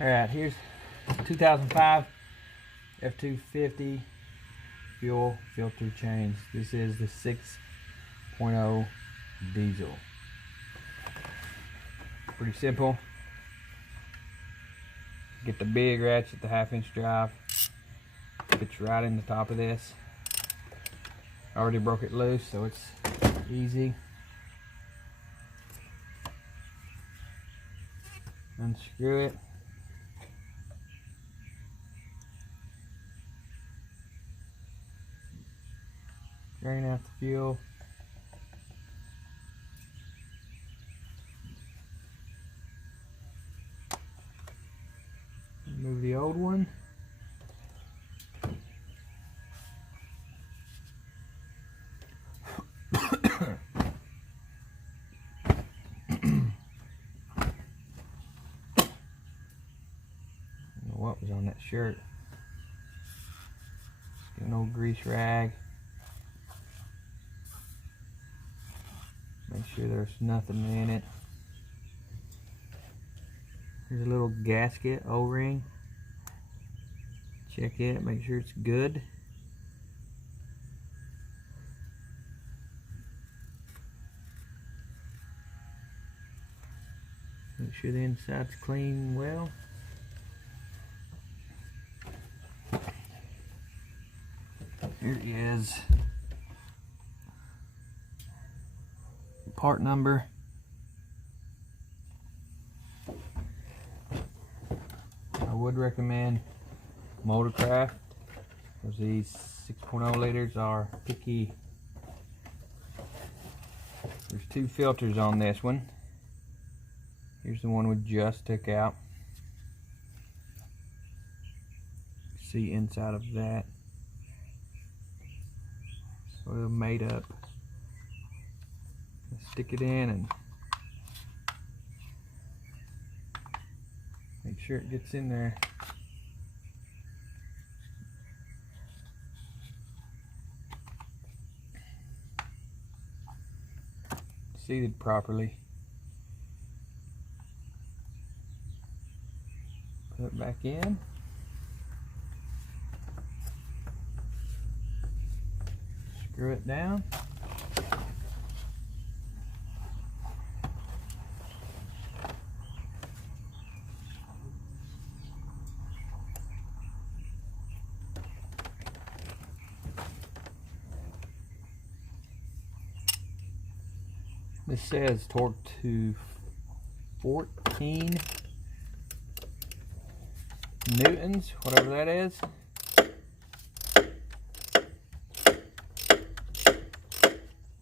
Alright, here's 2005 f250 fuel filter change. This is the 6.0 diesel. Pretty simple. Get the big ratchet, the 1/2-inch drive. Fits right in the top of this. I already broke it loose, so it's easy. Unscrew it. Drain out the fuel. Remove the old one. What was on that shirt? Just an old grease rag. Make sure there's nothing in it. Here's a little gasket O-ring. Check it, make sure it's good. Make sure the inside's clean well. Here is part number. I would recommend Motorcraft, because these 6.0 liters are picky. There's 2 filters on this one. Here's the one we just took out. See inside of that. So they're made up. Stick it in and make sure it gets in there. Seated properly. Put it back in. Screw it down. This says torque to 14 newtons, whatever that is.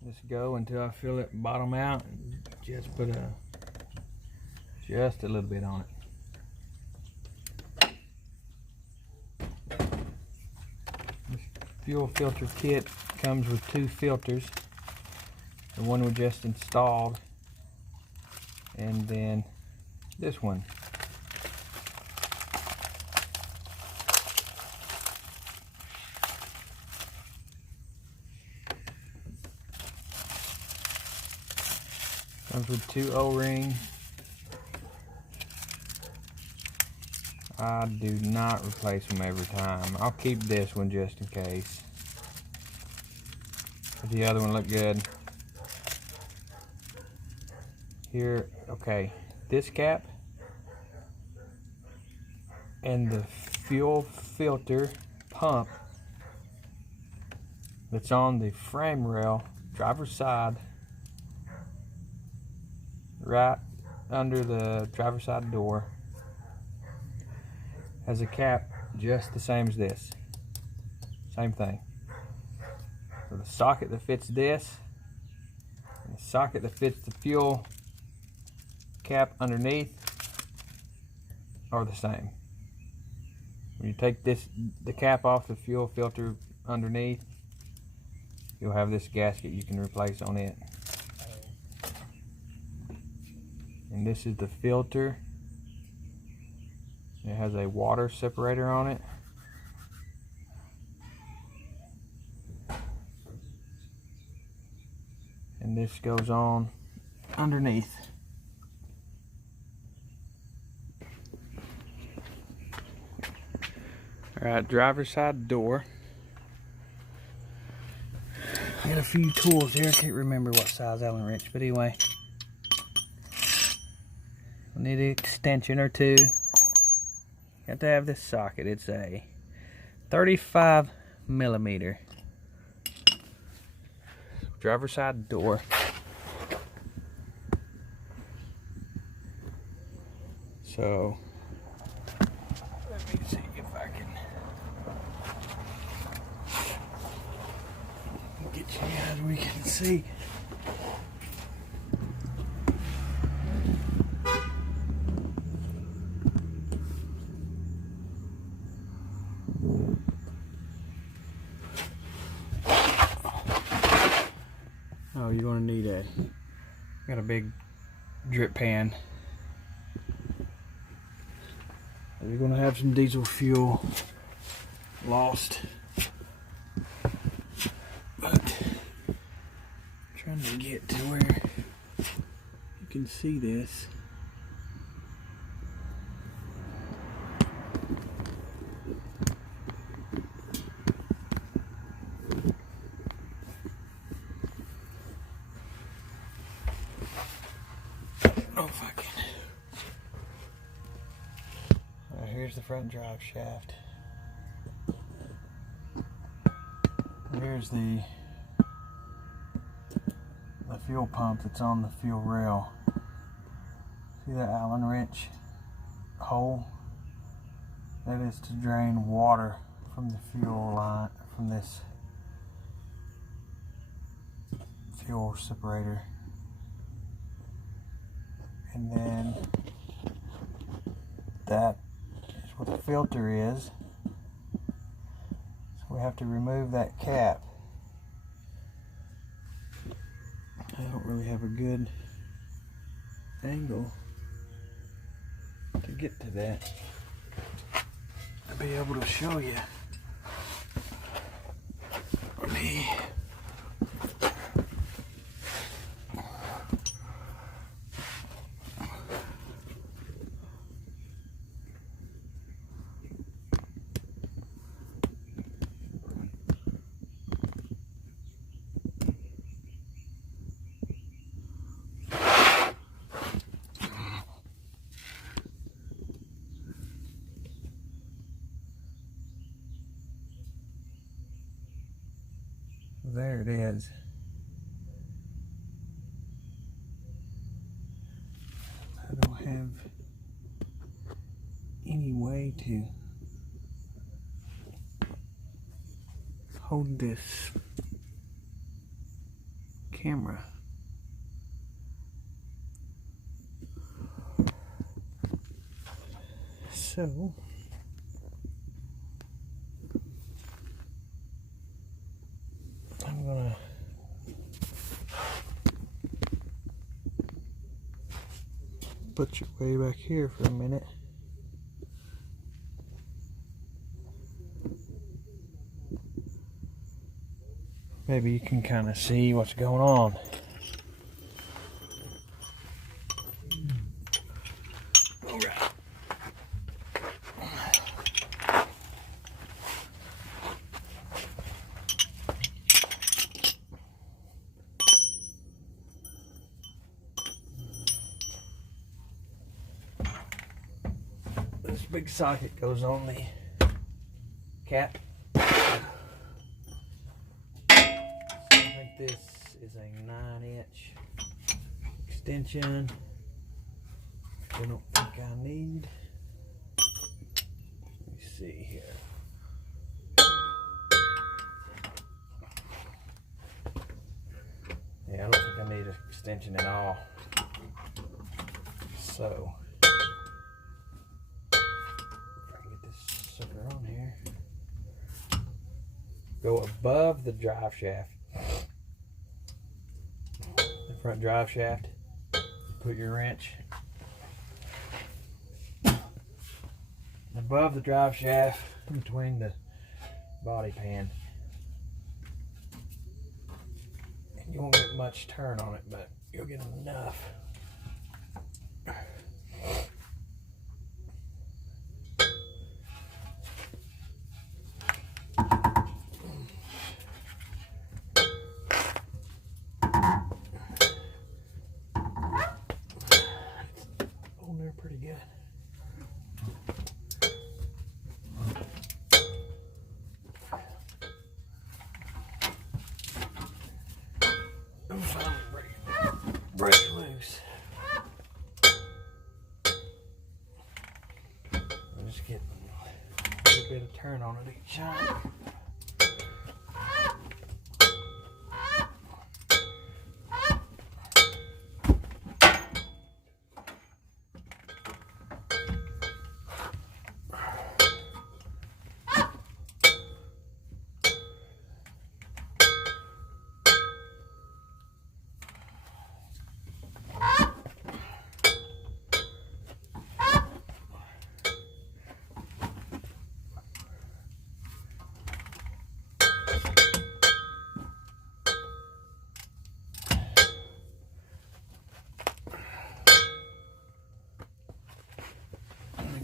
Just go until I feel it bottom out, and just put just a little bit on it. This fuel filter kit comes with 2 filters. The one we just installed, and then this one. Comes with 2 O-rings. I do not replace them every time. I'll keep this one just in case. But the other one looked good. Here, okay, this cap and the fuel filter pump that's on the frame rail, driver's side, right under the driver's side door, has a cap just the same as this. Same thing. So the socket that fits this and the socket that fits the fuel cap underneath are the same. When you take the cap off the fuel filter underneath, you'll have this gasket you can replace on it. And this is the filter. It has a water separator on it. And this goes on underneath. Alright, driver's side door. I got a few tools here. I can't remember what size Allen wrench, but anyway. We'll need an extension or two. You have to have this socket. It's a 35 millimeter driver's side door. So let me see if I can get you guys we can see. Oh, you're gonna need got a big drip pan. You're gonna have some diesel fuel lost, but I'm trying to get to where you can see this. Oh, if I can. Here's the front drive shaft. Here's the fuel pump that's on the fuel rail. See that Allen wrench hole? That is to drain water from the fuel line, from this fuel separator. And then that is what the filter is. So we have to remove that cap. I don't really have a good angle to get to that to be able to show you. There it is. I don't have any way to hold this camera. So I'm gonna put you way back here for a minute. Maybe you can kind of see what's going on. All right. This big socket goes on the cap. This is a 9-inch extension. I don't think I need. Let me see here. Yeah, I don't think I need an extension at all. So, if I can get this sucker on here, go above the drive shaft. Front drive shaft, put your wrench above the drive shaft between the body pan, and you won't get much turn on it, but you'll get enough. they're pretty good. I'm finally break loose. I'm just getting a little bit of turn on it each time.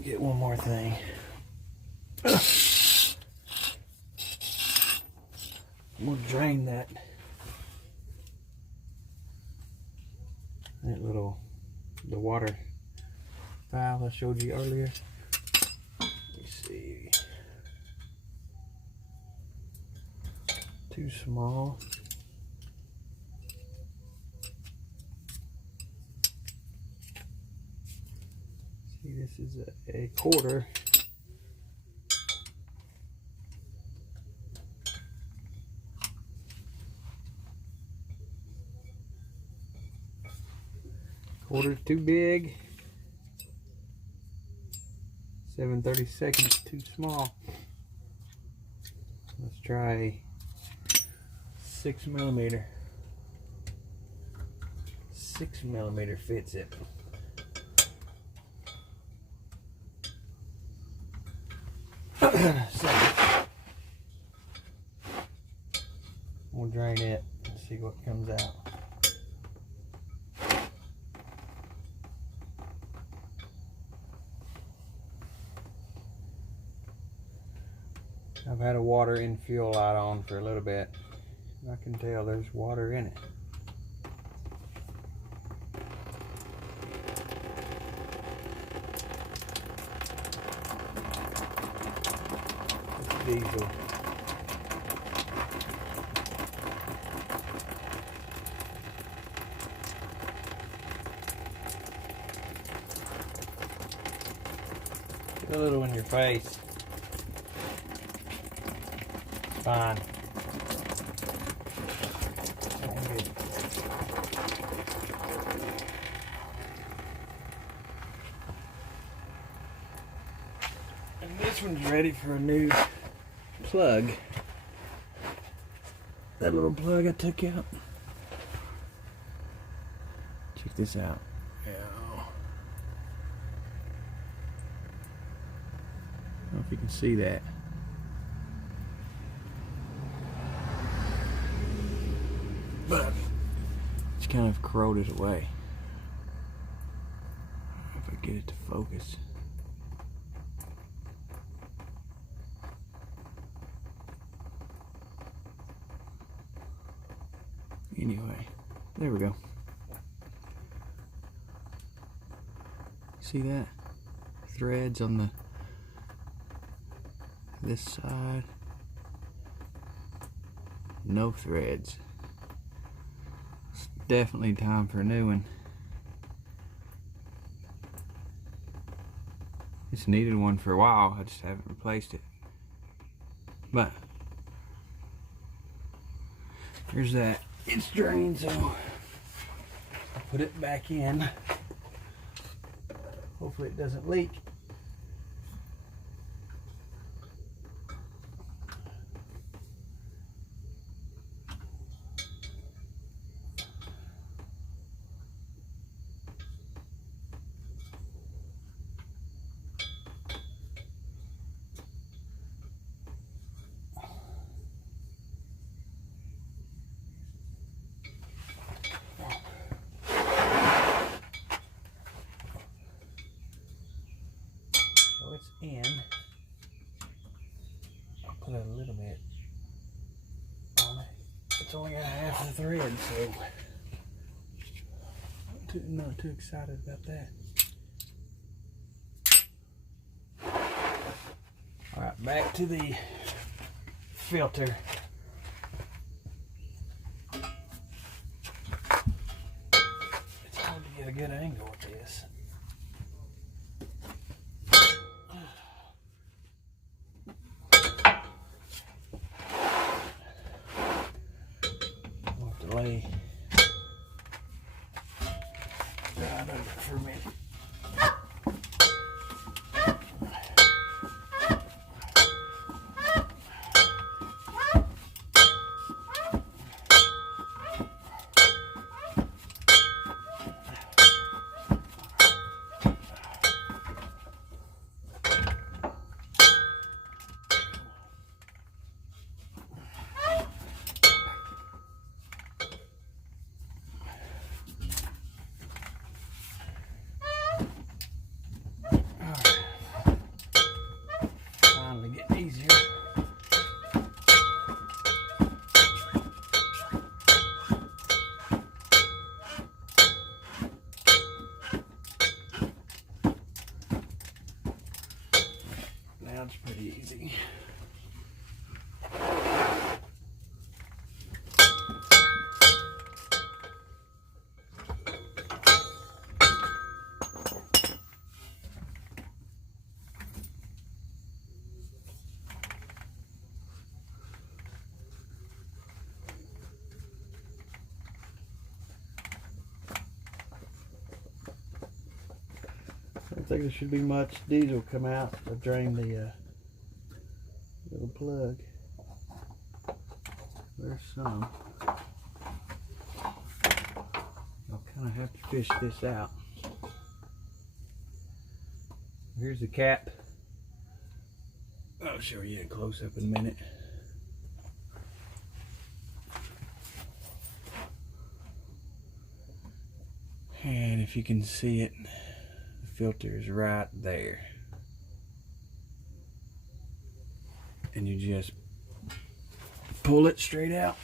Get one more thing. We'll drain that the water valve I showed you earlier. Let me see. Too small. See, this is a quarter. Quarter's too big. 7/32 too small. Let's try 6 millimeter. 6 millimeter fits it. So we'll drain it and see what comes out. I've had a water and fuel light on for a little bit. I can tell there's water in it. It's diesel. Get a little in your face. Fine. And this one's ready for a new plug. That little plug I took out. Check this out. Yeah. I don't know if you can see that. But it's kind of corroded away. If I get it to focus. Anyway, there we go. See that? Threads on this side. No threads. Definitely time for a new one. It's needed one for a while, I just haven't replaced it. But here's that. It's drained, so I'll put it back in. Hopefully it doesn't leak. In. I'll put a little bit on it. It's only got half the thread, so not too excited about that. All right, back to the filter. It's hard to get a good angle with this. I'll have to lay right under it for a minute. Easier. Now it's pretty easy. I don't think there should be much diesel come out to drain the little plug. There's some. I'll kind of have to fish this out. Here's the cap. I'll show you a close-up in a minute. And if you can see it, the filter is right there. And you just pull it straight out.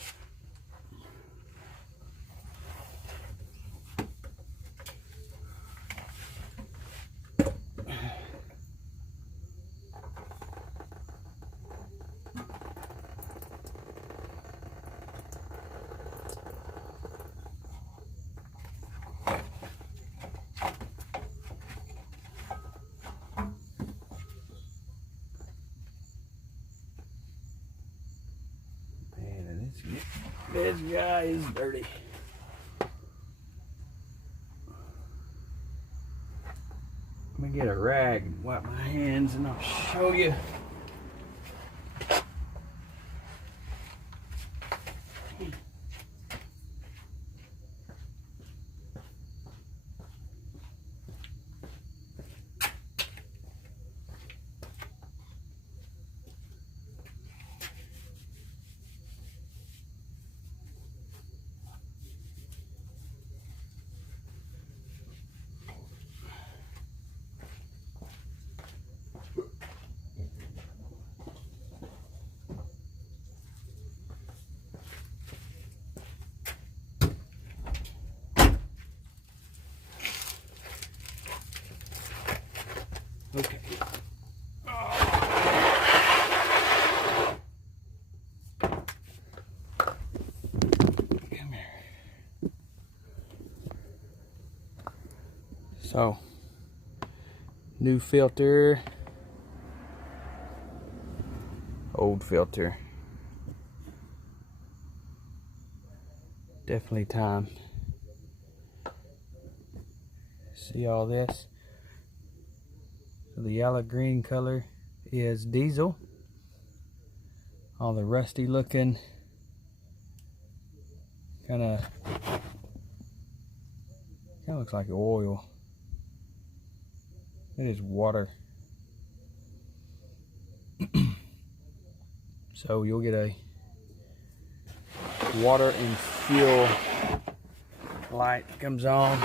This guy is dirty. Let me get a rag and wipe my hands and I'll show you. Okay. Come here. So, new filter, old filter. Definitely time. See all this? The yellow green color is diesel. All the rusty looking kind of looks like oil. It is water. So you'll get a water and fuel light that comes on.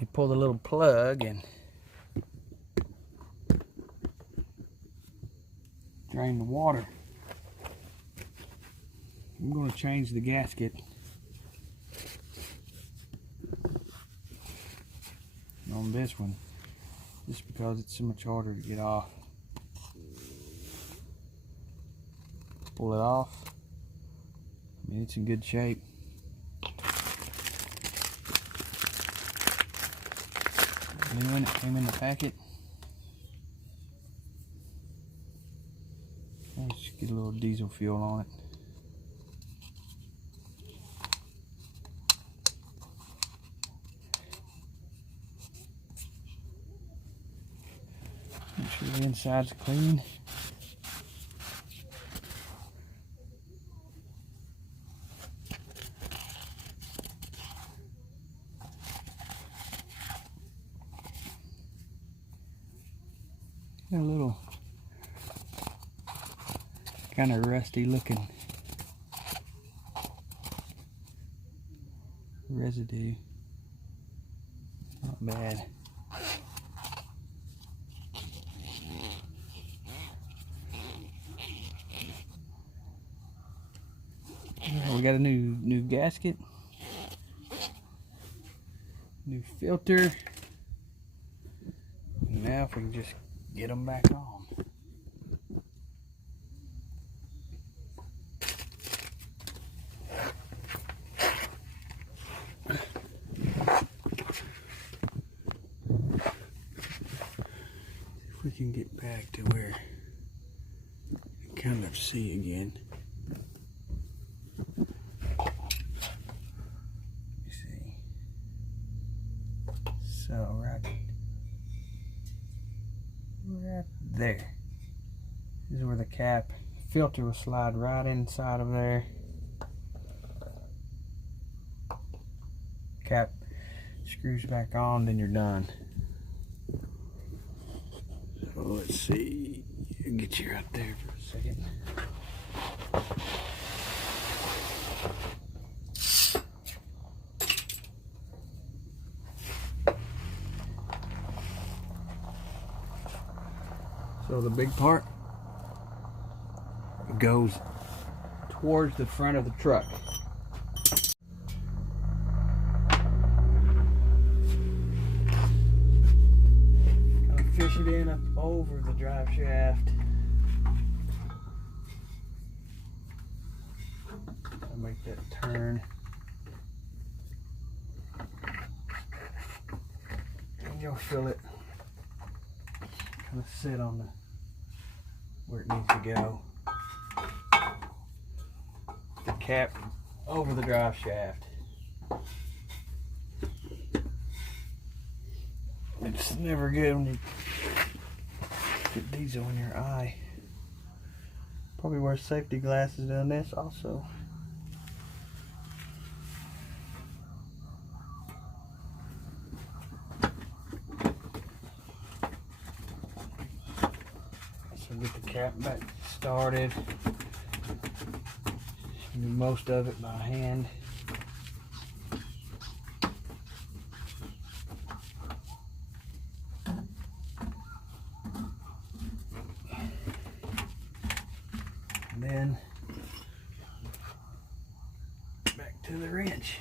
You pull the little plug and drain the water. I'm going to change the gasket on this one just because it's so much harder to get off. pull it off. I mean, it's in good shape. New one, it came in the packet. Let's just get a little diesel fuel on it. Make sure the inside's clean. Got a little kind of rusty looking residue. Not bad. We got a new gasket, new filter. Now if we can just get them back on. If we can get back to where we can kind of see again. So right there is where the cap filter will slide right inside of there. Cap screws back on, then you're done. So let's see, I'll get you right there for a second. So the big part goes towards the front of the truck. Kind of fish it in up over the drive shaft. I'll make that turn. And you'll feel it kind of sit on the where it needs to go. The cap over the drive shaft. It's never good when you get diesel in your eye. Probably wear safety glasses doing this also. So get the cap back started. Do most of it by hand. And then back to the wrench.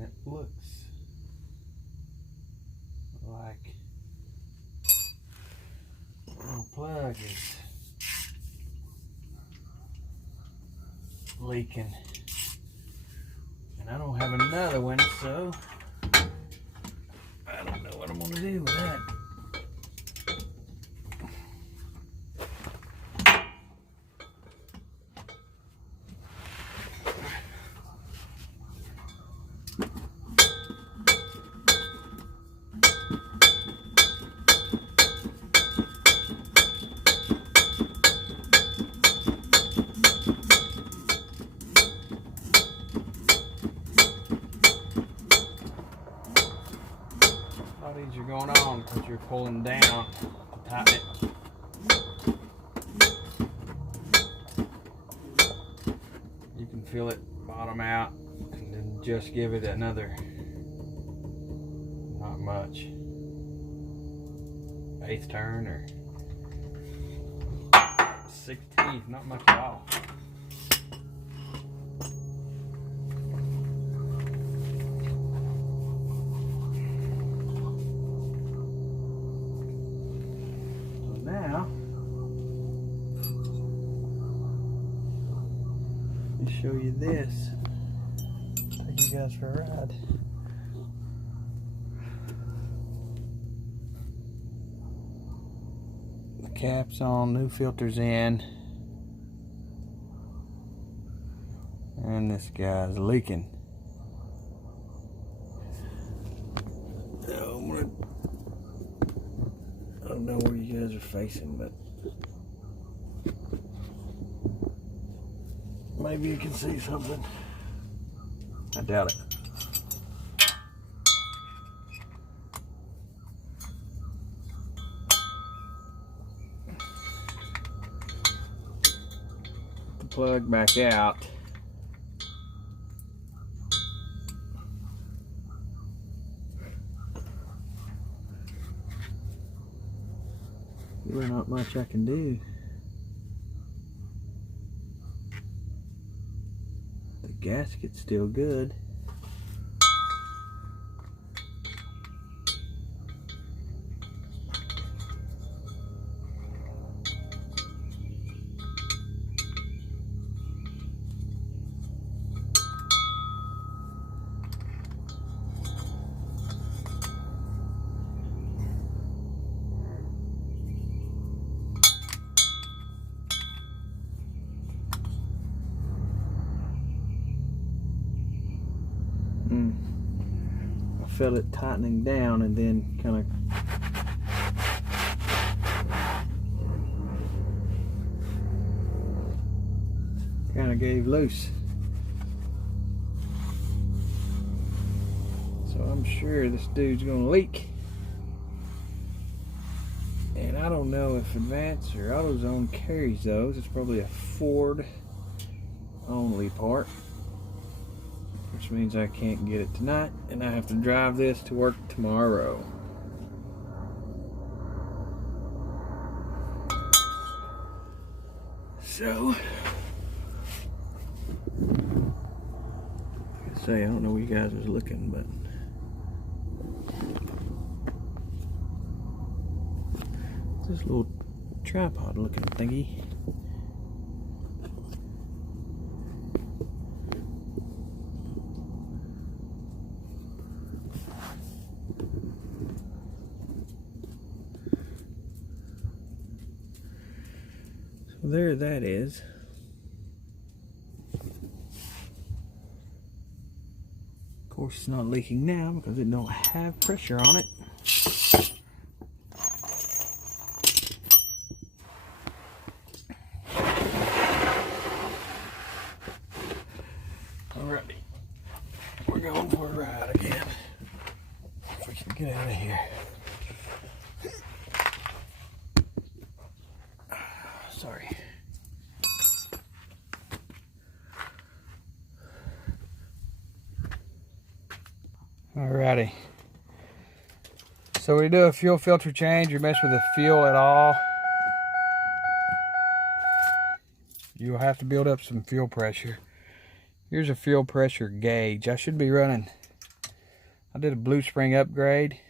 It looks like the little plug is leaking, and I don't have another one, so I don't know what I'm gonna do with that. All these are going on because you're pulling down to tighten it. fill it bottom out, and then just give it another, not much, 1/8 turn or 1/16, not much at all. So now, let me show you this. Take you guys for a ride. The cap's on, new filter's in, and this guy's leaking. So I don't know where you guys are facing, but maybe you can see something. I doubt it. The plug back out. There's not much I can do. The gasket's still good. I felt it tightening down and then kind of gave loose. So I'm sure this dude's gonna leak. And I don't know if Advance or AutoZone carries those. It's probably a Ford only part, which means I can't get it tonight, and I have to drive this to work tomorrow. So, like I say, I don't know where you guys was looking, but this little tripod looking thingy. So there that is. Of course it's not leaking now because it don't have pressure on it. Alrighty, we're going for a ride again. If we can get out of here. Sorry. Alrighty. So we do a fuel filter change. You mess with the fuel at all, you will have to build up some fuel pressure. Here's a fuel pressure gauge. I should be running, I did a Blue Spring upgrade.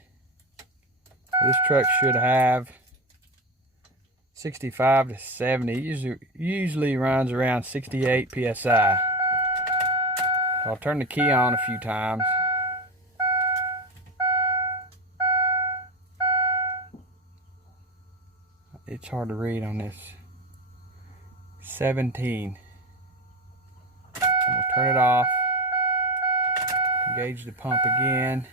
This truck should have 65 to 70. Usually runs around 68 psi. So I'll turn the key on a few times. It's hard to read on this. 17. We'll turn it off. Engage the pump again.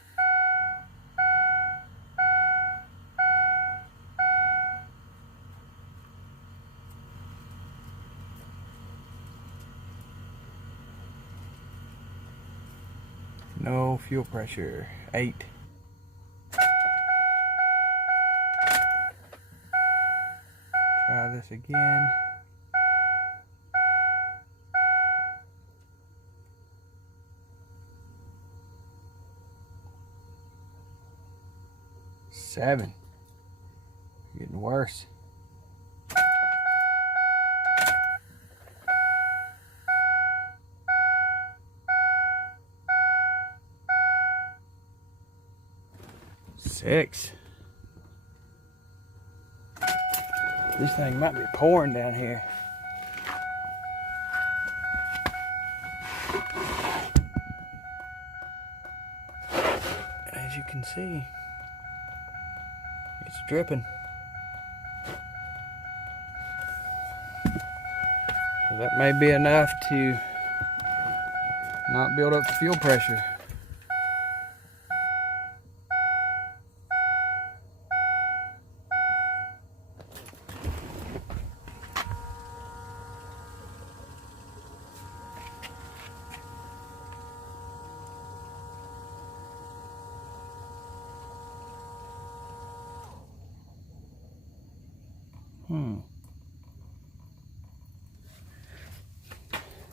No fuel pressure. 8. Try this again. 7. Getting worse. Six. This thing might be pouring down here. As you can see, it's dripping. So that may be enough to not build up fuel pressure.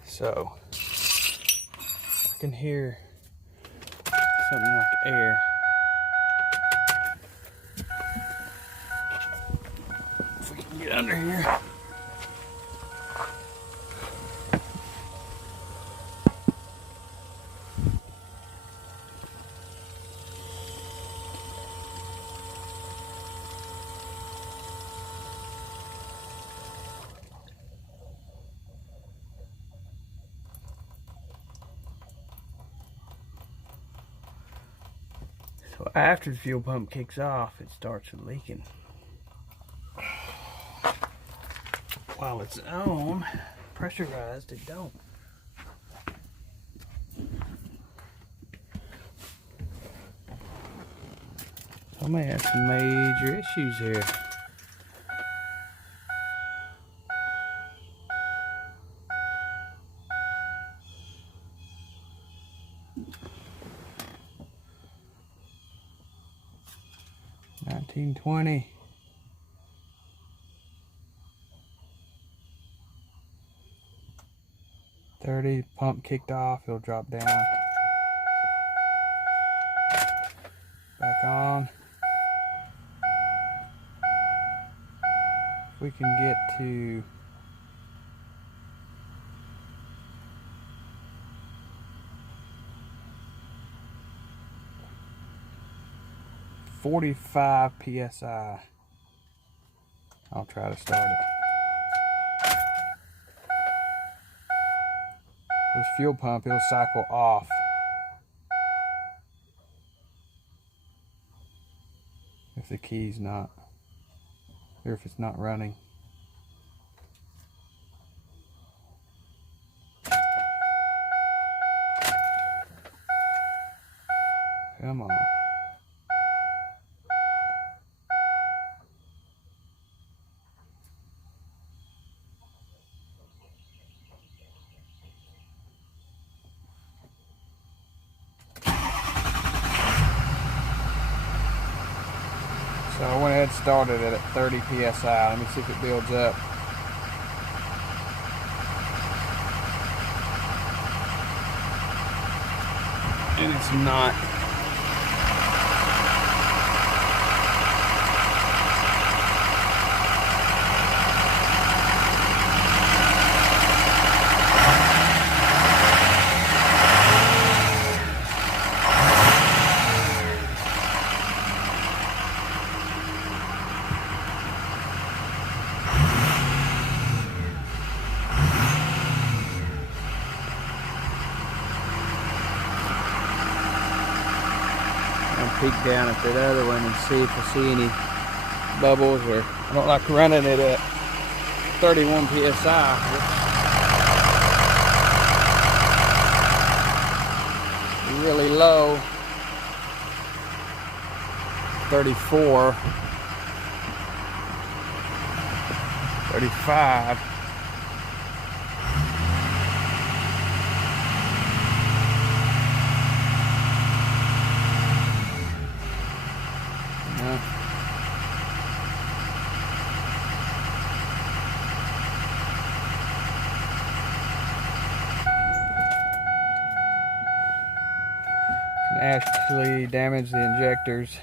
So I can hear something like air. If we can get under here. So after the fuel pump kicks off, it starts leaking. While it's on, pressurized, it don't. I may have some major issues here. $19.20. $30. Pump kicked off. It'll drop down. Back on. If we can get to 45 PSI. I'll try to start it. This fuel pump, it'll cycle off. If the key's not, or if it's not running. Come on. So I went ahead and started it at 30 PSI. Let me see if it builds up. And it's not. Peek down at that other one and see if I see any bubbles, or I don't like running it at 31 PSI. Really low. 34. 35. Can actually damage the injectors.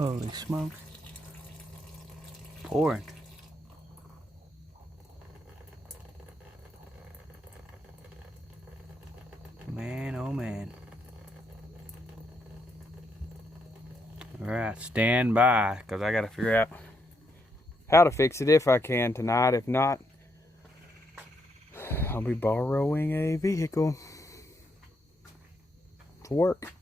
Holy smokes. Pouring. Man, oh man. Alright, stand by, because I got to figure out how to fix it if I can tonight. If not, I'll be borrowing a vehicle for work.